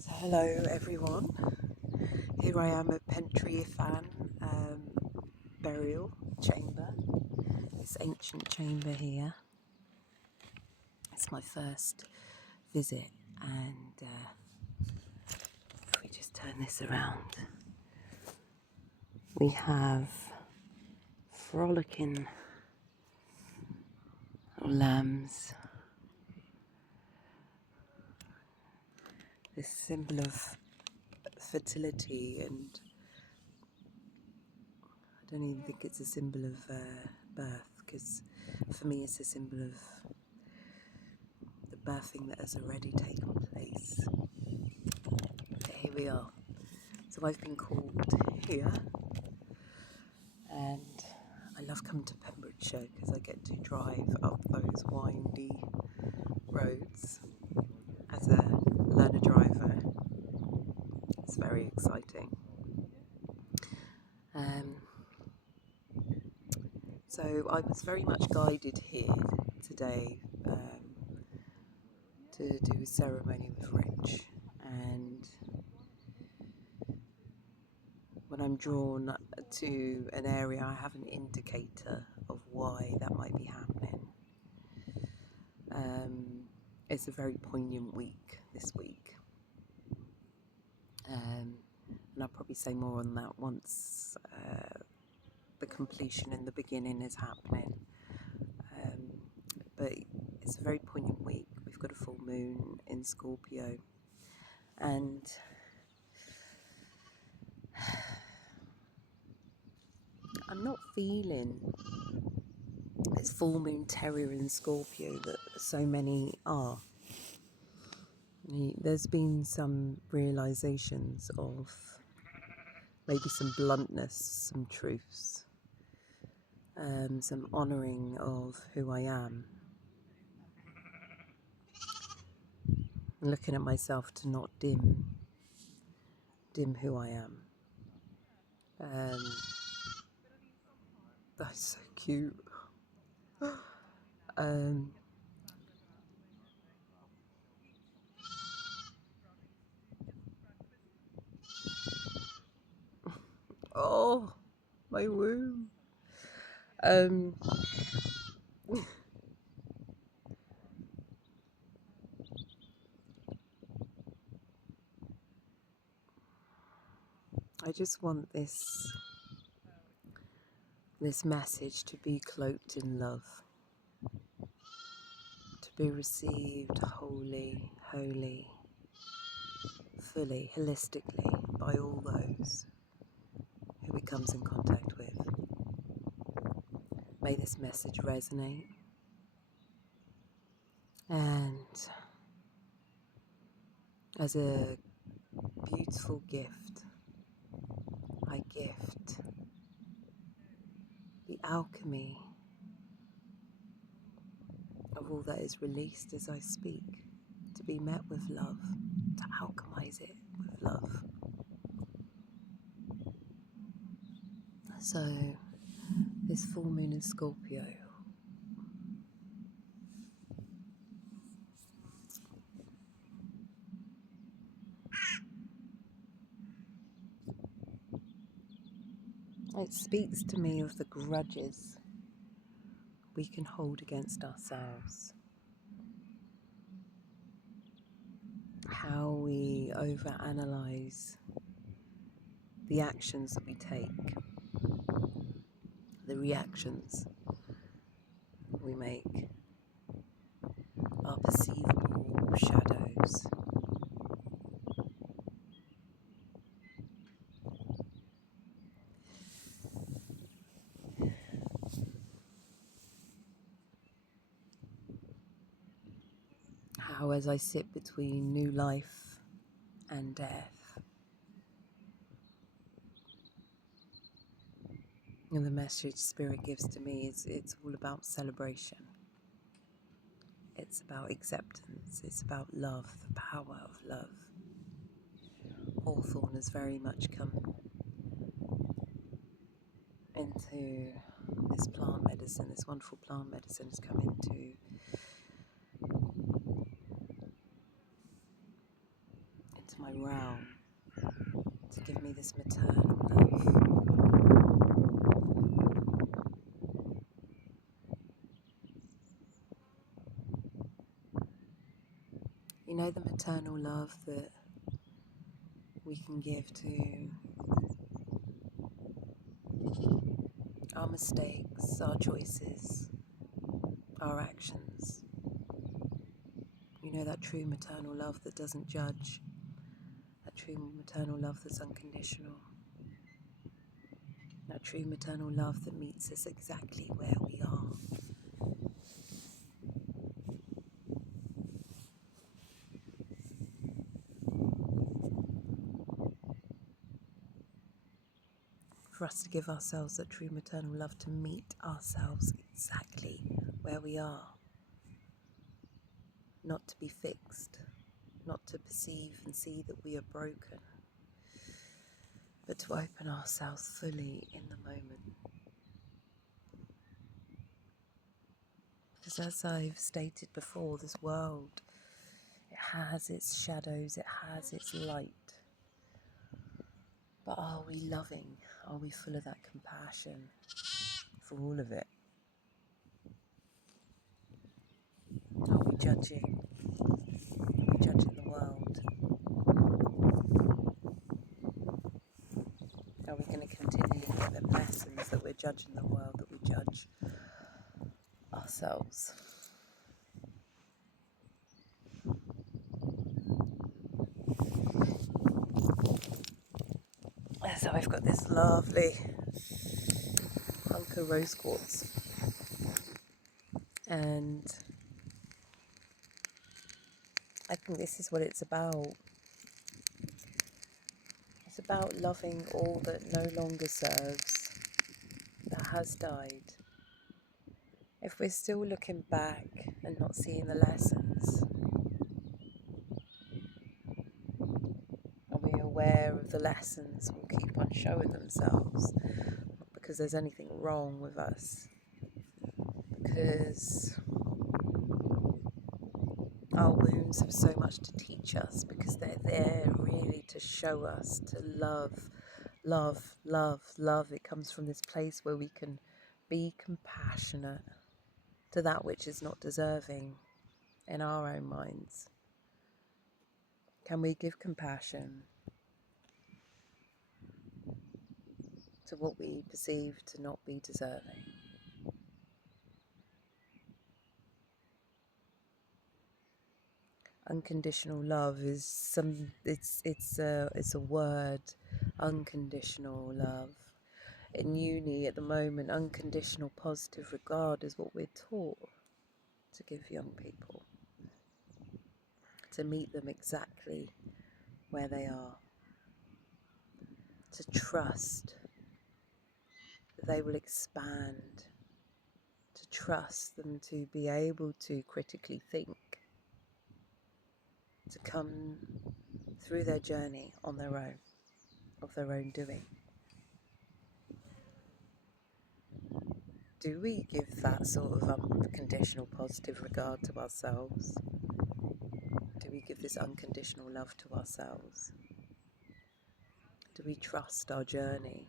So hello everyone, here I am at Pentre ifan burial chamber, this ancient chamber here. It's my first visit, and if we just turn this around, we have frolicking lambs, this symbol of fertility, and I don't even think it's a symbol of birth, because for me it's a symbol of the birthing that has already taken place. But here we are. So I've been called here, and I love coming to Pembrokeshire because I get to drive up those windy roads as a learner driver. It's very exciting. So I was very much guided here today to do a ceremony with Rich, and when I'm drawn to an area, I have an indicator of why that might be happening. It's a very poignant week this week, and I'll probably say more on that once the completion and the beginning is happening. But it's a very poignant week. We've got a full moon in Scorpio, and I'm not feeling this full moon terror in Scorpio that so many are. There's been some realizations of maybe some bluntness, some truths, some honouring of who I am. And looking at myself to not dim who I am. That's so cute. Oh, my womb. I just want this message to be cloaked in love, to be received wholly, fully, holistically by all those who it comes in contact with. May this message resonate, and as a beautiful gift, I gift the alchemy of all that is released as I speak, to be met with love, to alchemize it with love. So, this full moon in Scorpio, it speaks to me of the grudges we can hold against ourselves, how we overanalyze the actions that we take, the reactions we make, our perceivable shadows. How, as I sit between new life and death, and the message Spirit gives to me is it's all about celebration. It's about acceptance. It's about love, the power of love. Hawthorne has very much come into this plant medicine, this wonderful plant medicine has come into into my realm to give me this maternal love. You know, the maternal love that we can give to our mistakes, our choices, our actions. You know, that true maternal love that doesn't judge, that true maternal love that's unconditional, that true maternal love that meets us exactly where we are. For us to give ourselves that true maternal love to meet ourselves exactly where we are. Not to be fixed, not to perceive and see that we are broken, but to open ourselves fully in the moment. Because as I've stated before, this world, it has its shadows, it has its light. But are we loving? Are we full of that compassion for all of it? Are we judging? Are we judging the world? Are we going to continually get the lessons that we're judging the world, that we judge ourselves? So I've got this lovely hunk of rose quartz, and I think this is what it's about. It's about loving all that no longer serves, that has died. If we're still looking back and not seeing the lessons, are we aware of the lessons will keep on showing themselves? Not because there's anything wrong with us, because our wounds have so much to teach us, because they're there really to show us to love, love, love, love. It comes from this place where we can be compassionate to that which is not deserving in our own minds. Can we give compassion to what we perceive to not be deserving? Unconditional love is it's a word. Unconditional love. In uni at the moment, unconditional positive regard is what we're taught to give young people, to meet them exactly where they are, to trust that they will expand, to trust them to be able to critically think, to come through their journey on their own, of their own doing. Do we give that sort of unconditional positive regard to ourselves? Do we give this unconditional love to ourselves? Do we trust our journey?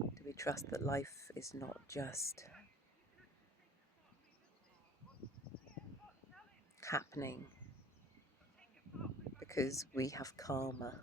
Do we trust that life is not just happening because we have karma,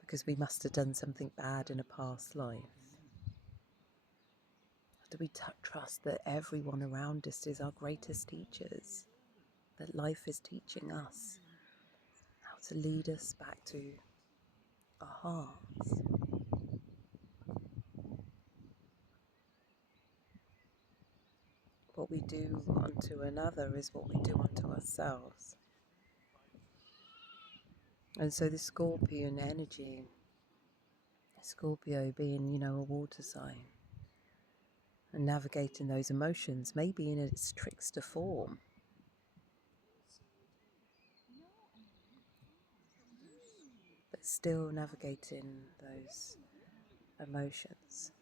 because we must have done something bad in a past life? Do we trust that everyone around us is our greatest teachers, that life is teaching us how to lead us back to our hearts? What we do unto another is what we do unto ourselves. And so the Scorpion energy, Scorpio being, a water sign, and navigating those emotions, maybe in its trickster form, but still navigating those emotions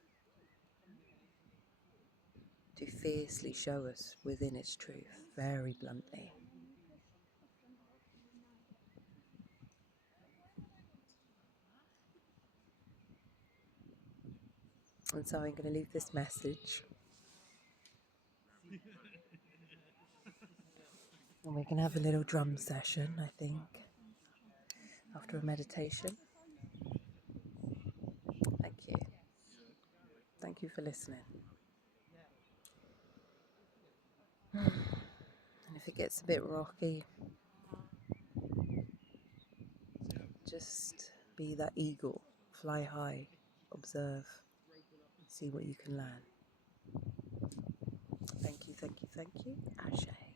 to fiercely show us within its truth, very bluntly. And so I'm going to leave this message. And we can have a little drum session, I think, after a meditation. Thank you. Thank you for listening. And if it gets a bit rocky, just be that eagle, fly high, observe, see what you can learn. Thank you, thank you, thank you. Ashe.